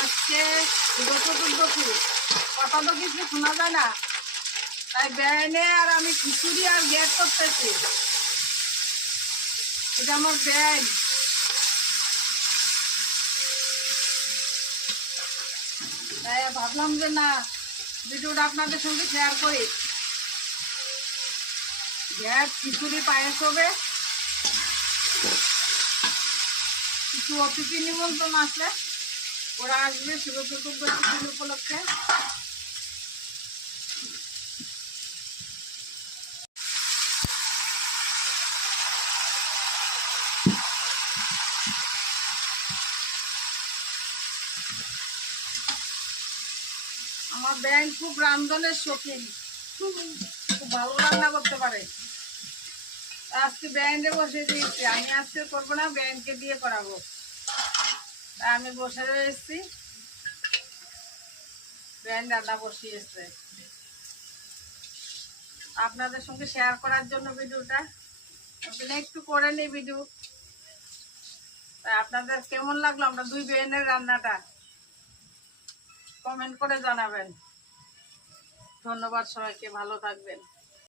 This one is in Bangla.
আজকে চতুর্দশী, কথা তো কিছু শোনা যায় না, তাই বেআইনে আর আমি খিচুড়ি আর গ্যাস করতেছি। এটা আমার বেআইন। তাই ভাবলাম যে না, ভিডিওটা আপনাদের সঙ্গে শেয়ার করি। গ্যাস খিচুড়ি পায়েস হবে, কিছু অতিথি নিমন্ত্রণ আছে, ওরা আসবে শিব চতুর্দশী উপলক্ষে। আমার বেআইন খুব রান্ধনের শৌখিন, খুব ভালো রান্না করতে পারে। আজকে বেআইনকে বসে দিয়েছি, আমি আজকে করবো না, বেআইনকে দিয়ে করাবো। তাই আমি বসে রয়েছি, বেআইন রান্না বসিয়েছে আপনাদের সঙ্গে শেয়ার করার জন্য ভিডিওটা। একটু করে নি ভিডিও। তাই আপনাদের কেমন লাগলো আমরা দুই বেআইনের রান্নাটা কমেন্ট করে জানাবেন। ধন্যবাদ সবাইকে, ভালো থাকবেন।